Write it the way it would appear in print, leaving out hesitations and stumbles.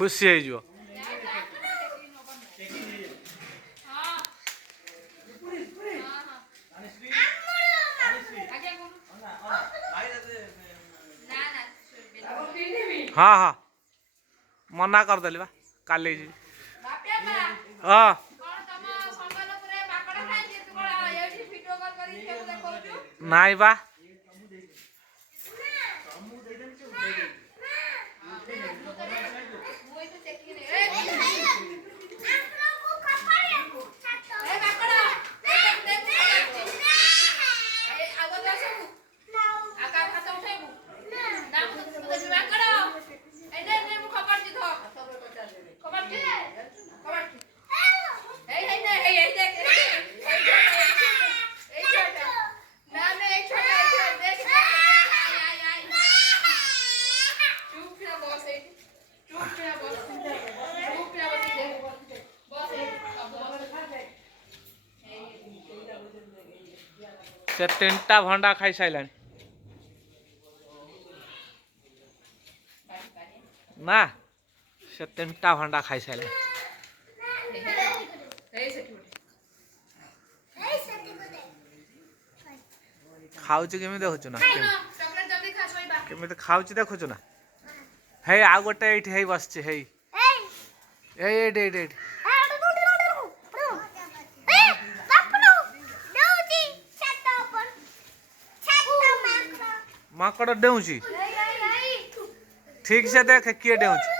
खुशी हो हाँ हाँ मना करदेली बा काली हाँ नाई बा से तीनटा भंडा खाई सारे ना से तीनटा भंडा खाई सारे खाऊच केमी देखु ना केमी खाऊच देखु ना हे आ गोटे ये बस माकड़ डेऊँची ठीक से देख किए डेऊँची